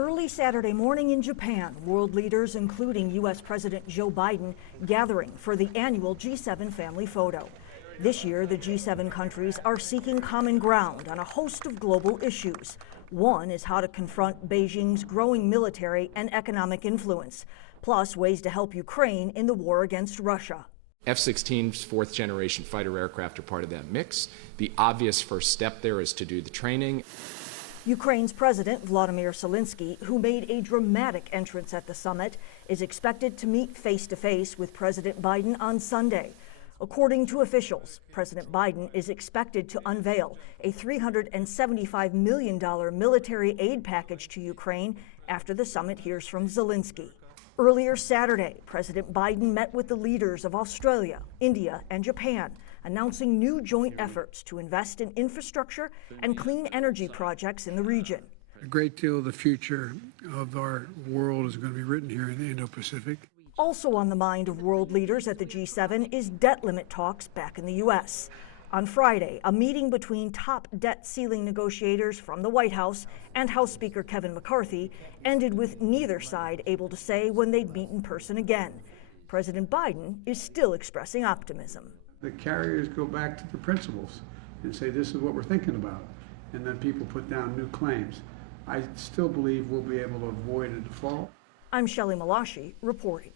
Early Saturday morning in Japan, world leaders, including U.S. President Joe Biden, gathering for the annual G7 family photo. This year, the G7 countries are seeking common ground on a host of global issues. One is how to confront Beijing's growing military and economic influence, plus ways to help Ukraine in the war against Russia. F-16's fourth-generation fighter aircraft are part of that mix. The obvious first step there is to do the training. Ukraine's President Volodymyr Zelensky, who made a dramatic entrance at the summit, is expected to meet face-to-face with President Biden on Sunday. According to officials, President Biden is expected to unveil a $375 million military aid package to Ukraine after the summit hears from Zelensky. Earlier Saturday, President Biden met with the leaders of Australia, India, and Japan, announcing new joint efforts to invest in infrastructure and clean energy projects in the region. A great deal of the future of our world is going to be written here in the Indo-Pacific. Also on the mind of world leaders at the G7 is debt limit talks back in the U.S. On Friday, a meeting between top debt ceiling negotiators from the White House and House Speaker Kevin McCarthy ended with neither side able to say when they'd meet in person again. President Biden is still expressing optimism. The carriers go back to the principles and say this is what we're thinking about, and then people put down new claims. I still believe we'll be able to avoid a default. I'm Shelley Malashi reporting.